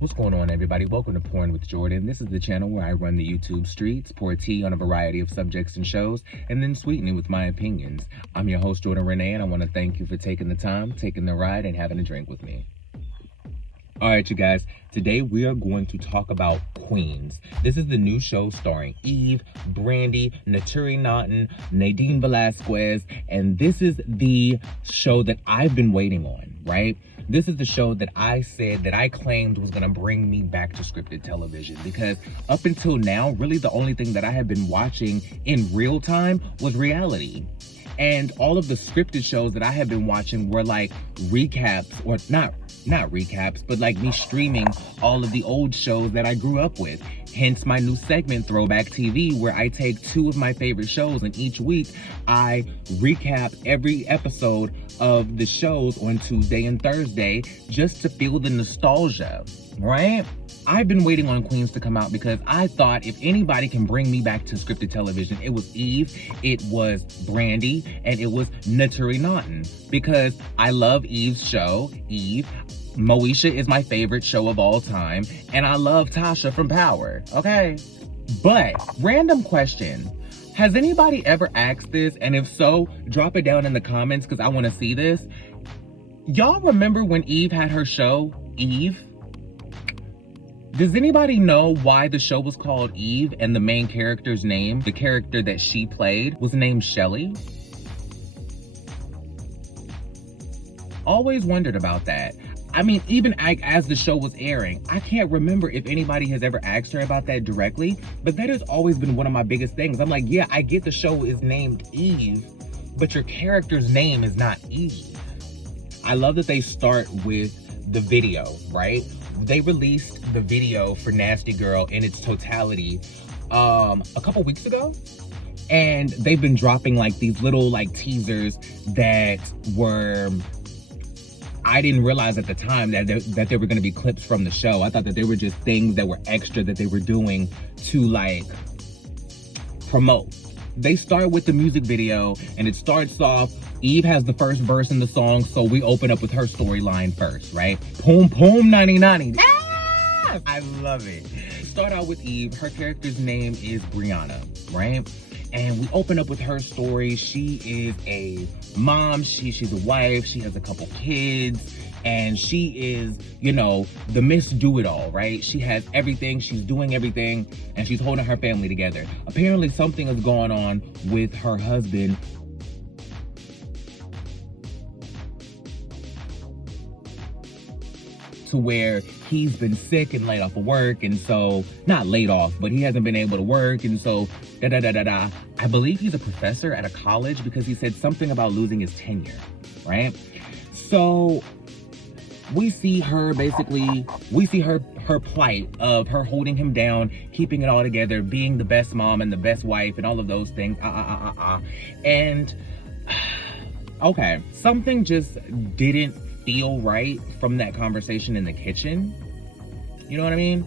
What's going on, everybody? Welcome to Porn with Jordan. This is the channel where I run the YouTube streets, pour tea on a variety of subjects and shows, and then sweeten it with my opinions. I'm your host, JordenRanae, and I want to thank you for taking the time, taking the ride, and having a drink with me. All right, you guys, today we are going to talk about Queens. This is the new show starring Eve, Brandy, Naturi Naughton, Nadine Velasquez, and this is the show that I've been waiting on, right? This is the show that I said that I claimed was gonna bring me back to scripted television, because up until now, really the only thing that I have been watching in real time was reality. And all of the scripted shows that I have been watching were like recaps, or not recaps, but like me streaming all of the old shows that I grew up with. Hence my new segment, Throwback TV, where I take two of my favorite shows, and each week I recap every episode of the shows on Tuesday and Thursday just to feel the nostalgia, right? I've been waiting on Queens to come out because I thought if anybody can bring me back to scripted television, it was Eve, it was Brandy, and it was Naturi Naughton, because I love Eve's show, Eve. Moesha is my favorite show of all time, and I love Tasha from Power, okay? But, random question. Has anybody ever asked this? And if so, drop it down in the comments because I want to see this. Y'all remember when Eve had her show, Eve? Does anybody know why the show was called Eve and the main character's name, the character that she played, was named Shelly? Always wondered about that. I mean, even as the show was airing, I can't remember if anybody has ever asked her about that directly, but that has always been one of my biggest things. I'm like, yeah, I get the show is named Eve, but your character's name is not Eve. I love that they start with the video, right? They released the video for Nasty Girl in its totality a couple weeks ago. And they've been dropping like these little like teasers that were, I didn't realize at the time that there were going to be clips from the show. I thought that they were just things that were extra that they were doing to like promote. They start with the music video, and it starts off, Eve has the first verse in the song, so we open up with her storyline first, right? Poom poom 9090. Ah! I love it. Start out with Eve. Her character's name is Brianna, right? And we open up with her story. She is a mom, she's a wife, she has a couple kids, and she is, you know, the Miss Do-It-All, right? She has everything, she's doing everything, and she's holding her family together. Apparently something is going on with her husband, to where he's been sick and laid off of work, and so, not laid off, but he hasn't been able to work, and so, da-da-da-da-da. I believe he's a professor at a college because he said something about losing his tenure, right? So, we see her basically, we see her plight of her holding him down, keeping it all together, being the best mom and the best wife and all of those things, and, okay, something just didn't feel right from that conversation in the kitchen. You know what I mean?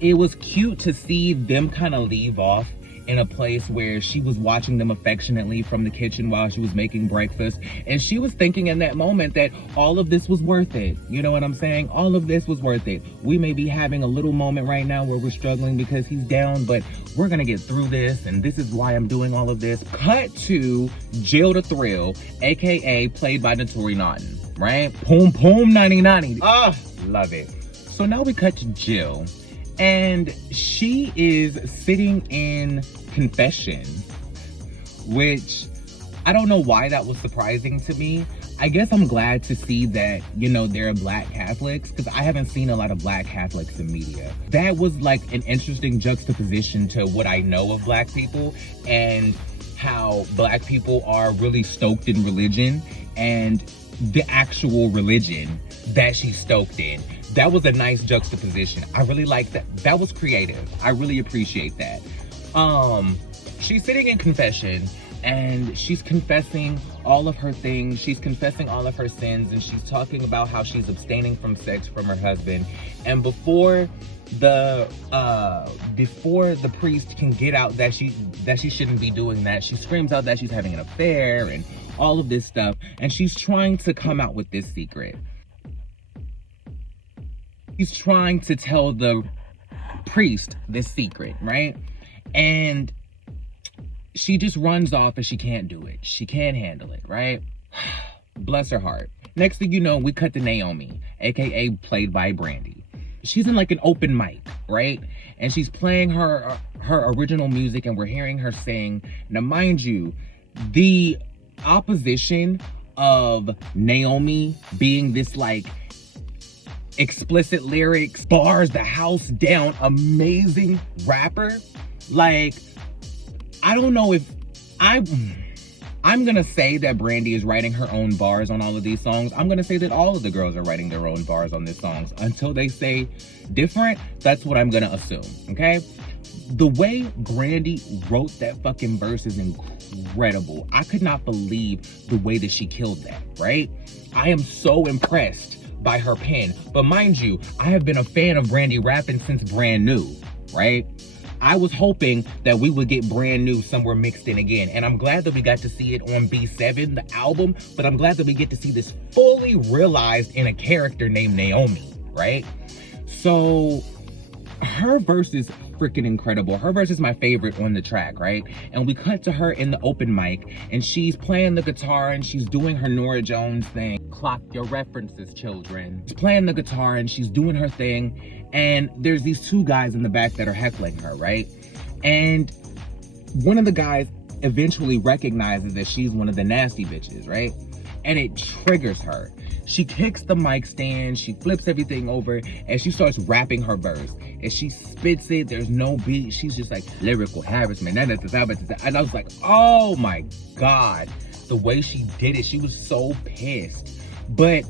It was cute to see them kind of leave off in a place where she was watching them affectionately from the kitchen while she was making breakfast, and she was thinking in that moment that all of this was worth it. You know what I'm saying? All of this was worth it. We may be having a little moment right now where we're struggling because he's down, but we're gonna get through this, and this is why I'm doing all of this. Cut to Jill the Thrill, aka played by Naturi Naughton, right? Poom poom 9090. Love it. So now we cut to Jill, and she is sitting in confession, which I don't know why that was surprising to me. I guess I'm glad to see that, you know, there are Black Catholics, because I haven't seen a lot of Black Catholics in media. That was like an interesting juxtaposition to what I know of Black people, and how Black people are really stoked in religion, and the actual religion that she's stoked in. That was a nice juxtaposition. I really like that. That was creative. I really appreciate that. She's sitting in confession, and she's confessing all of her things. She's confessing all of her sins, and she's talking about how she's abstaining from sex from her husband. And before the priest can get out that she shouldn't be doing that, she screams out that she's having an affair and all of this stuff, and she's trying to come out with this secret. He's trying to tell the priest this secret, right? And she just runs off and she can't do it. She can't handle it, right? Bless her heart. Next thing you know, we cut to Naomi, aka played by Brandy. She's in like an open mic, right? And she's playing her original music and we're hearing her sing. Now, mind you, the opposition of Naomi being this like explicit lyrics, bars the house down, amazing rapper. Like, I don't know if I'm gonna say that Brandy is writing her own bars on all of these songs. I'm gonna say that all of the girls are writing their own bars on these songs. Until they say different, that's what I'm gonna assume, okay? The way Brandy wrote that fucking verse is incredible. I could not believe the way that she killed that, right? I am so impressed by her pen. But mind you, I have been a fan of Brandy rapping since Brand New, right? I was hoping that we would get Brand New somewhere mixed in again. And I'm glad that we got to see it on B7, the album. But I'm glad that we get to see this fully realized in a character named Naomi, right? So her verse is freaking incredible. Her verse is my favorite on the track, right? And we cut to her in the open mic and she's playing the guitar and she's doing her Norah Jones thing. Clock your references, children. She's playing the guitar and she's doing her thing. And there's these two guys in the back that are heckling her, right? And one of the guys eventually recognizes that she's one of the nasty bitches, right? And it triggers her. She kicks the mic stand, she flips everything over, and she starts rapping her verse. And she spits it, there's no beat. She's just like, lyrical harassment. And I was like, oh my God. The way she did it, she was so pissed. But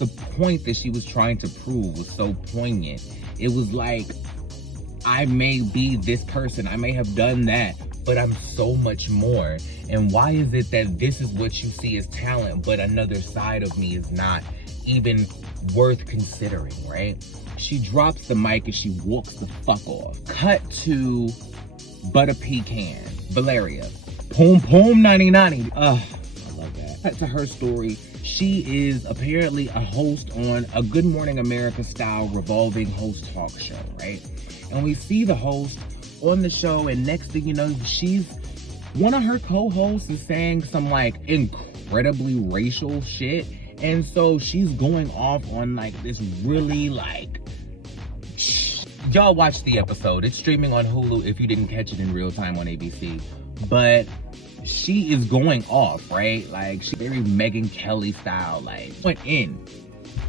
the point that she was trying to prove was so poignant. It was like, I may be this person, I may have done that, but I'm so much more. And why is it that this is what you see as talent, but another side of me is not even worth considering, right? She drops the mic and she walks the fuck off. Cut to Butter Pecan, Valeria. Poom poom 9090. I love that. Cut to her story. She is apparently a host on a Good Morning America style revolving host talk show, right? And we see the host on the show, and next thing you know, one of her co-hosts is saying some like incredibly racial shit. And so she's going off on like this really like, y'all watch the episode. It's streaming on Hulu if you didn't catch it in real time on ABC. But she is going off, right? Like, she very Megyn Kelly style, like, went in.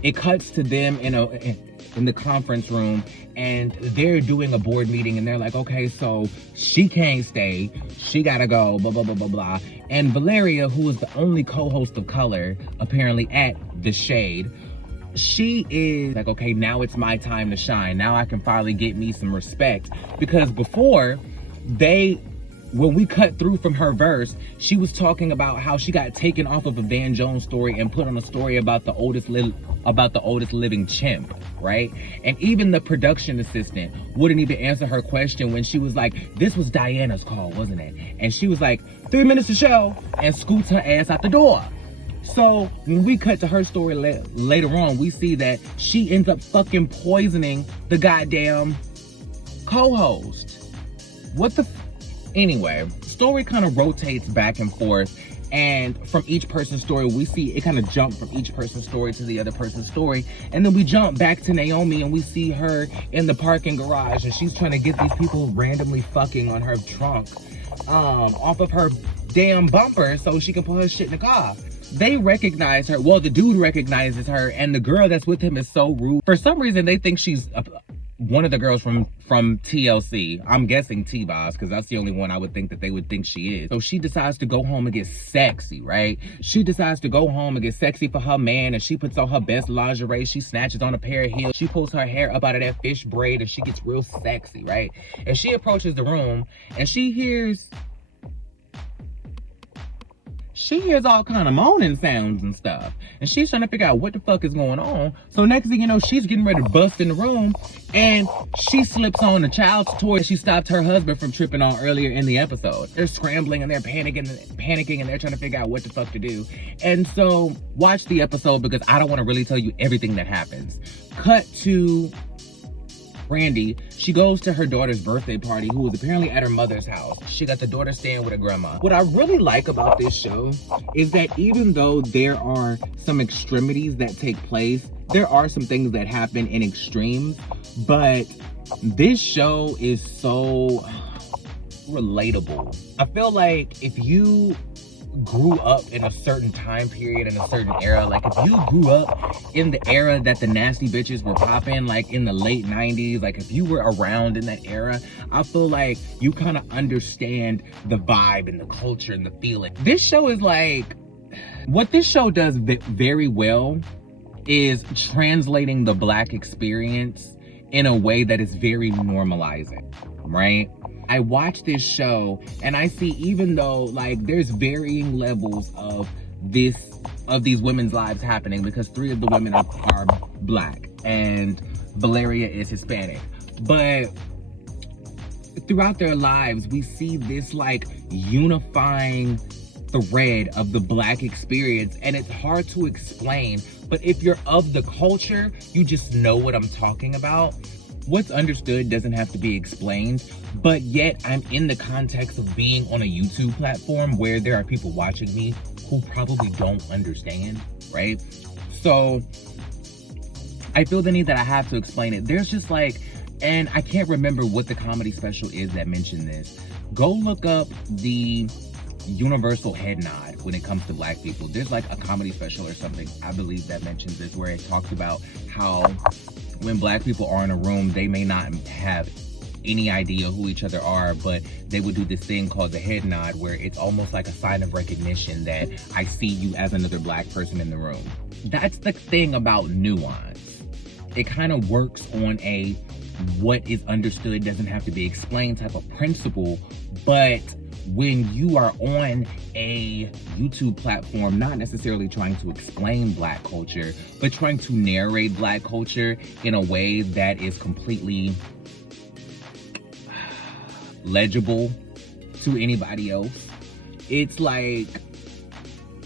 It cuts to them in the conference room, and they're doing a board meeting, and they're like, okay, so she can't stay, she gotta go, blah, blah, blah, blah, blah. And Valeria, who is the only co-host of color, apparently at The Shade, she is like, okay, now it's my time to shine. Now I can finally get me some respect. Because before, when we cut through from her verse, she was talking about how she got taken off of a Van Jones story and put on a story about the oldest living chimp, right? And even the production assistant wouldn't even answer her question when she was like, this was Diana's call, wasn't it? And she was like, 3 minutes to show, and scoots her ass out the door. So when we cut to her story later on, we see that she ends up fucking poisoning the goddamn co-host. What the Anyway, story kind of rotates back and forth, and from each person's story, we see it kind of jump from each person's story to the other person's story, and then we jump back to Naomi and we see her in the parking garage, and she's trying to get these people randomly fucking on her trunk off of her damn bumper so she can put her shit in the car. They recognize her. Well, the dude recognizes her, and the girl that's with him is so rude. For some reason, they think she's one of the girls from TLC. I'm guessing T-Boz, because that's the only one I would think that they would think she is. So she decides to go home and get sexy, right? She decides to go home and get sexy for her man, and she puts on her best lingerie. She snatches on a pair of heels. She pulls her hair up out of that fish braid, and she gets real sexy, right? And she approaches the room, and she hears she hears all kind of moaning sounds and stuff. And she's trying to figure out what the fuck is going on. So next thing you know, she's getting ready to bust in the room and she slips on a child's toy she stopped her husband from tripping on earlier in the episode. They're scrambling and they're panicking and they're trying to figure out what the fuck to do. And so watch the episode because I don't want to really tell you everything that happens. Cut to Brandy. She goes to her daughter's birthday party, who was apparently at her mother's house. She got the daughter staying with her grandma. What I really like about this show is that even though there are some extremities that take place, there are some things that happen in extremes, but this show is so relatable. I feel like if you grew up in a certain time period, in a certain era, like if you grew up in the era that the nasty bitches were popping, like in the late 90s, like if you were around in that era, I feel like you kind of understand the vibe and the culture and the feeling. This show is like, what this show does very well is translating the Black experience in a way that is very normalizing, right? I watch this show and I see, even though like there's varying levels of these women's lives happening, because 3 of the women are Black and Valeria is Hispanic, but throughout their lives we see this like unifying thread of the Black experience, and it's hard to explain, but if you're of the culture, you just know what I'm talking about. What's understood doesn't have to be explained, but yet I'm in the context of being on a YouTube platform where there are people watching me who probably don't understand, right? So I feel the need that I have to explain it. There's just like, and I can't remember what the comedy special is that mentioned this. Go look up the universal head nod when it comes to Black people. There's like a comedy special or something, I believe, that mentions this, where it talks about how when Black people are in a room, they may not have any idea who each other are, but they would do this thing called the head nod, where it's almost like a sign of recognition that I see you as another Black person in the room. That's the thing about nuance. It kind of works on a what is understood doesn't have to be explained type of principle, but when you are on a YouTube platform, not necessarily trying to explain Black culture, but trying to narrate Black culture in a way that is completely legible to anybody else, it's like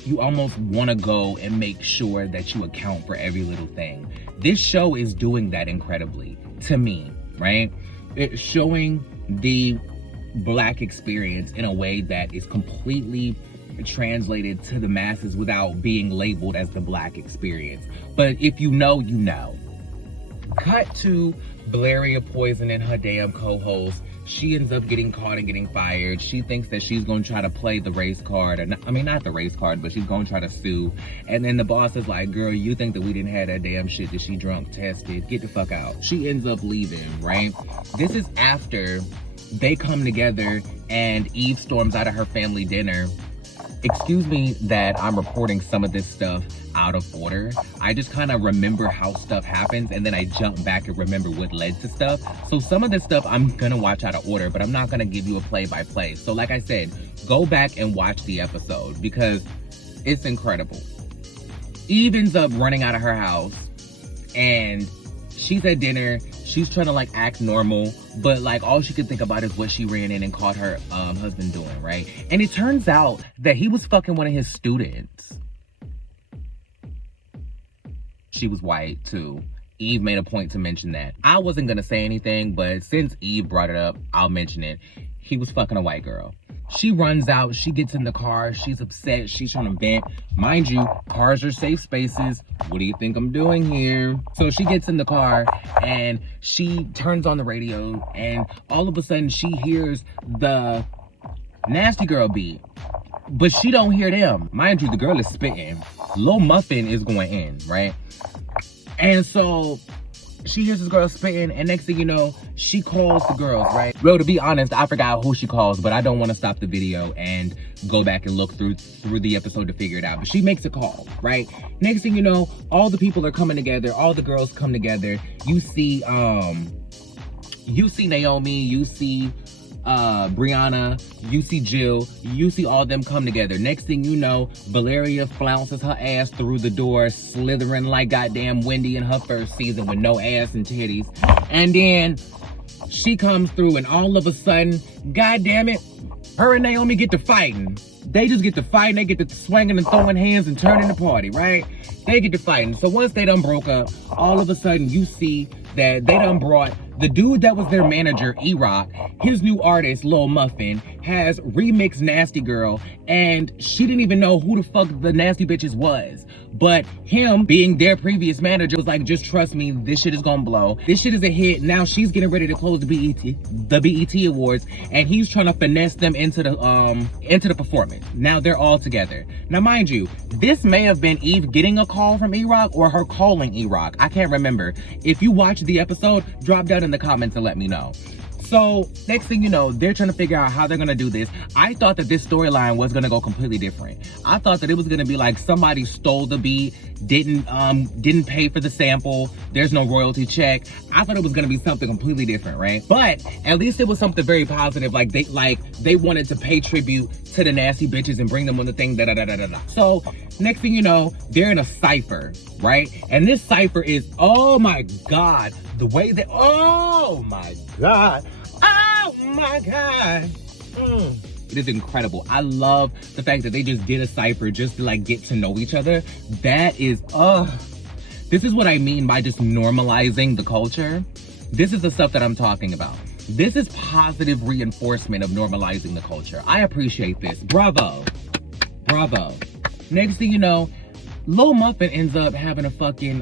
you almost want to go and make sure that you account for every little thing. This show is doing that incredibly, to me, right? It's showing the Black experience in a way that is completely translated to the masses without being labeled as the Black experience. But if you know, you know. Cut to Valeria poisoning her damn co-host. She ends up getting caught and getting fired. She thinks that she's going to try to play the race card. Or not, I mean, not the race card, but she's going to try to sue. And then the boss is like, girl, you think that we didn't have that damn shit that she drunk tested? Get the fuck out. She ends up leaving, right? This is after they come together and Eve storms out of her family dinner. Excuse me that I'm reporting some of this stuff out of order. I just kind of remember how stuff happens and then I jump back and remember what led to stuff. So some of this stuff I'm gonna watch out of order, but I'm not gonna give you a play-by-play. So like I said, go back and watch the episode because it's incredible. Eve ends up running out of her house and she's at dinner. She's trying to like act normal, but like all she could think about is what she ran in and caught her husband doing, right? And it turns out that he was fucking one of his students. She was white too. Eve made a point to mention that. I wasn't gonna say anything, but since Eve brought it up, I'll mention it. He was fucking a white girl. She runs out, she gets in the car, she's upset, she's trying to vent. Mind you, cars are safe spaces. What do you think I'm doing here? So she gets in the car and she turns on the radio and all of a sudden she hears the Nasty Girl beat, but she don't hear them. Mind you, the girl is spitting. Lil Muffin is going in, right? And so she hears this girl spitting, and next thing you know, she calls the girls, right? Well, to be honest, I forgot who she calls, but I don't want to stop the video and go back and look through the episode to figure it out. But she makes a call, right? Next thing you know, all the people are coming together, all the girls come together. You see Naomi, you see Brianna, you see Jill, you see all them come together. Next thing you know, Valeria flounces her ass through the door, slithering like goddamn Wendy in her first season with no ass and titties. And then she comes through and all of a sudden, goddamn it, her and Naomi get to fighting. They just get to fighting, they get to swinging and throwing hands and turning the party, right? They get to fighting. So once they done broke up, all of a sudden you see that they done brought the dude that was their manager, E-Rock, his new artist, Lil Muffin, has remixed Nasty Girl, and she didn't even know who the fuck the Nasty Bitches was. But him, being their previous manager, was like, just trust me, this shit is gonna blow. This shit is a hit. Now she's getting ready to close the BET Awards, and he's trying to finesse them into the performance. Now they're all together. Now mind you, this may have been Eve getting a call from E-Rock or her calling E-Rock. I can't remember. If you watched the episode, drop down in the comments and let me know. So next thing you know, they're trying to figure out how they're gonna do this. I thought that this storyline was gonna go completely different. I thought that it was gonna be like somebody stole the beat, didn't pay for the sample, there's no royalty check. I thought it was gonna be something completely different, right? But at least it was something very positive. Like they wanted to pay tribute to the Nasty Bitches and bring them on the thing, da-da-da-da-da-da. So next thing you know, they're in a cypher, right? And this cypher is, oh my God, the way that, oh my God. Oh my God. It is incredible. I love the fact that they just did a cypher just to like get to know each other. That is, this is what I mean by just normalizing the culture. This is the stuff that I'm talking about. This is positive reinforcement of normalizing the culture. I appreciate this. Bravo. Bravo. Next thing you know, Lil Muffin ends up having a fucking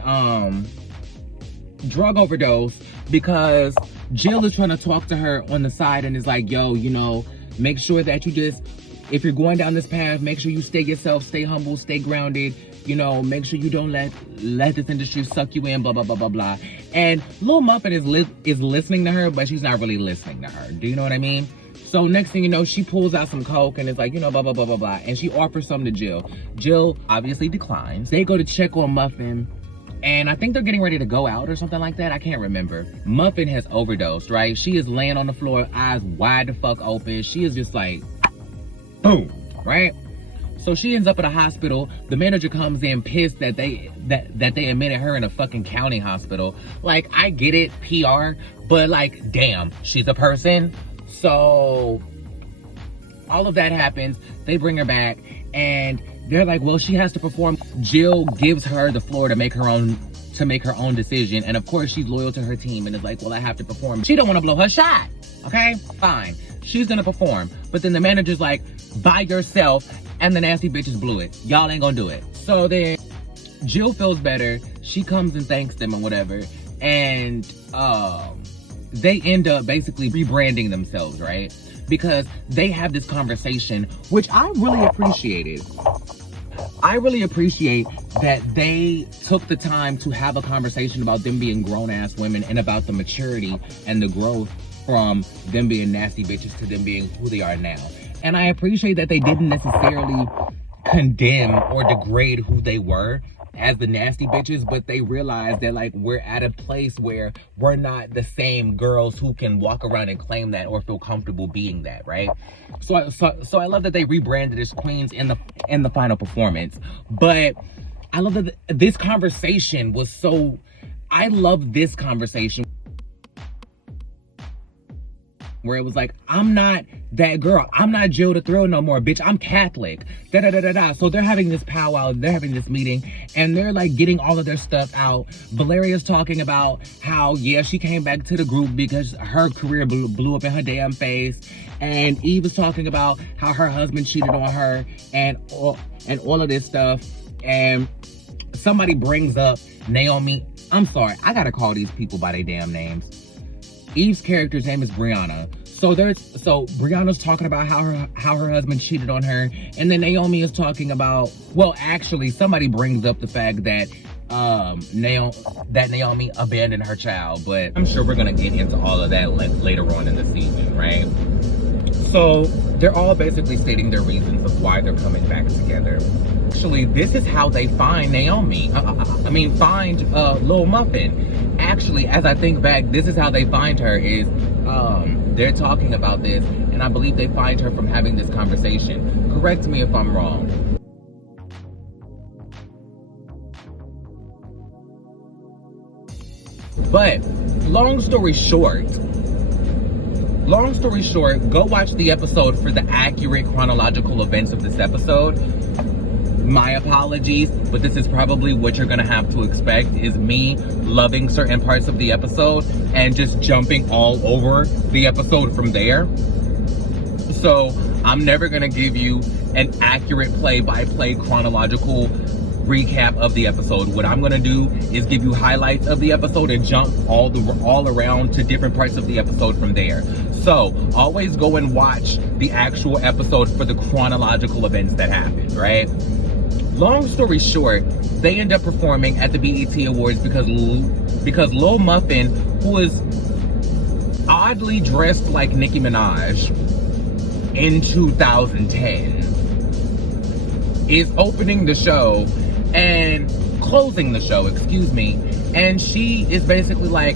drug overdose because Jill is trying to talk to her on the side and is like, yo, you know, make sure that you just, if you're going down this path, make sure you stay yourself, stay humble, stay grounded, you know, make sure you don't let this industry suck you in, blah, blah, blah, blah, blah. And Lil Muffin is listening to her, but she's not really listening to her. Do you know what I mean? So next thing you know, she pulls out some coke and is like, you know, blah, blah, blah, blah, blah. And she offers some to Jill. Jill obviously declines. They go to check on Muffin. And I think they're getting ready to go out or something like that. I can't remember. Muffin has overdosed, right? She is laying on the floor, eyes wide the fuck open. She is just like, boom, right? So she ends up at a hospital. The manager comes in pissed that they admitted her in a fucking county hospital. Like, I get it, PR, but like, damn, she's a person. So all of that happens. They bring her back and they're like, well, she has to perform. Jill gives her the floor to make her own decision. And of course she's loyal to her team and is like, well, I have to perform. She don't want to blow her shot. Okay, fine. She's gonna perform. But then the manager's like, by yourself, and the Nasty Bitches blew it. Y'all ain't gonna do it. So then Jill feels better. She comes and thanks them and whatever. And they end up basically rebranding themselves, right? Because they have this conversation, which I really appreciated. I really appreciate that they took the time to have a conversation about them being grown-ass women and about the maturity and the growth from them being nasty bitches to them being who they are now. And I appreciate that they didn't necessarily condemn or degrade who they were as the nasty bitches, but they realized that like we're at a place where we're not the same girls who can walk around and claim that or feel comfortable being that, right? So I love that they rebranded as queens in the final performance. But I love that this conversation was so, I love this conversation where it was like, I'm not that girl. I'm not Jill the Thrill no more, bitch. I'm Catholic. Da-da-da-da-da. So they're having this powwow. They're having this meeting. And they're like getting all of their stuff out. Valeria's talking about how, yeah, she came back to the group because her career blew up in her damn face. And Eve is talking about how her husband cheated on her and all of this stuff. And somebody brings up Naomi. I'm sorry. I got to call these people by their damn names. Eve's character's name is Brianna. So Brianna's talking about how her husband cheated on her, and then Naomi is talking about, well, actually somebody brings up the fact that Naomi abandoned her child, but I'm sure we're gonna get into all of that later on in the season, right? So they're all basically stating their reasons of why they're coming back together. Actually, this is how they find Naomi. Find Lil Muffin. Actually, as I think back, this is how they find her is they're talking about this, and I believe they fined her from having this conversation. Correct me if I'm wrong. But long story short, go watch the episode for the accurate chronological events of this episode. My apologies, but this is probably what you're gonna have to expect, is me loving certain parts of the episode and just jumping all over the episode from there. So I'm never gonna give you an accurate play-by-play chronological recap of the episode. What I'm gonna do is give you highlights of the episode and jump all around to different parts of the episode from there. So always go and watch the actual episode for the chronological events that happened, right? Long story short, they end up performing at the BET Awards because Lil Muffin, who is oddly dressed like Nicki Minaj in 2010, is opening the show and closing the show, and she is basically like,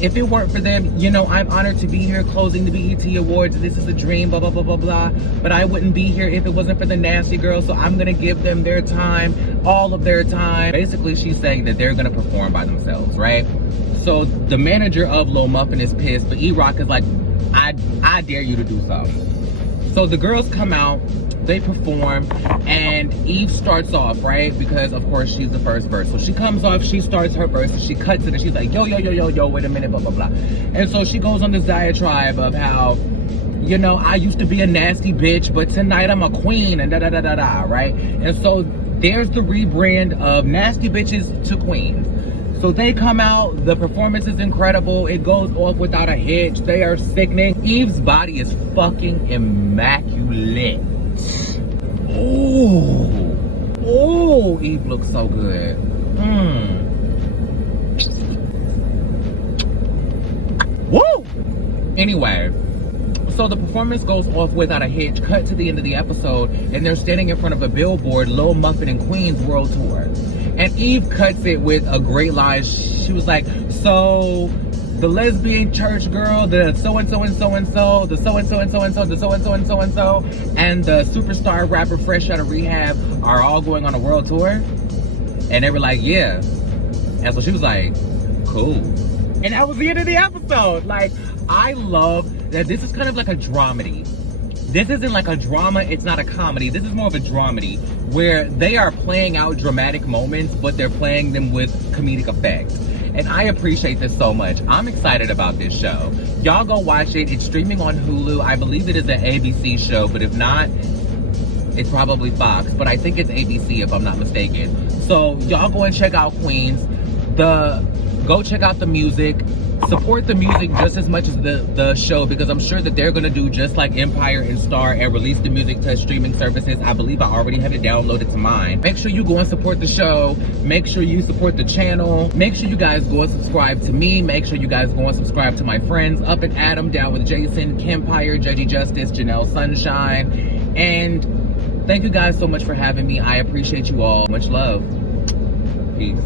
if it weren't for them, you know, I'm honored to be here closing the BET Awards. This is a dream, blah, blah, blah, blah, blah. But I wouldn't be here if it wasn't for the Nasty Girls, so I'm gonna give them their time, all of their time. Basically, she's saying that they're gonna perform by themselves, right? So the manager of Lil Muffin is pissed, but E-Rock is like, I dare you to do something. So the girls come out, they perform, and Eve starts off, right? Because of course she's the first verse. So she comes off, she starts her verse, and she cuts it, and she's like, yo, wait a minute, blah, blah, blah. And so she goes on this diatribe of how, you know, I used to be a nasty bitch, but tonight I'm a queen, and da-da-da-da-da, right? And so there's the rebrand of nasty bitches to queens. So they come out, the performance is incredible, it goes off without a hitch, they are sickening. Eve's body is fucking immaculate. Oh, Eve looks so good. Woo! Anyway, so the performance goes off without a hitch. Cut to the end of the episode, and they're standing in front of a billboard, Lil Muffin and Queens World Tour. And Eve cuts it with a great line. She was like, so the lesbian church girl, the so-and-so and so-and-so, the so-and-so and so-and-so, the so-and-so and so-and-so, and the superstar rapper fresh out of rehab are all going on a world tour? And they were like, yeah. And so she was like, cool. And that was the end of the episode. Like, I love that this is kind of like a dramedy. This isn't like a drama, it's not a comedy. This is more of a dramedy where they are playing out dramatic moments, but they're playing them with comedic effect. And I appreciate this so much. I'm excited about this show. Y'all go watch it. It's streaming on Hulu. I believe it is an ABC show, but if not, it's probably Fox. But I think it's ABC if I'm not mistaken. So y'all go and check out Queens. Go check out the music. Support the music just as much as the show, because I'm sure that they're gonna do just like Empire and Star and release the music to streaming services. I believe I already have it downloaded to mine. Make sure you go and support the show. Make sure you support the channel. Make sure you guys go and subscribe to me. Make sure you guys go and subscribe to my friends, Up and Adam, Down with Jason, Kempire, Judgy Justice, Janelle Sunshine. And thank you guys so much for having me. I appreciate you all. Much love. Peace.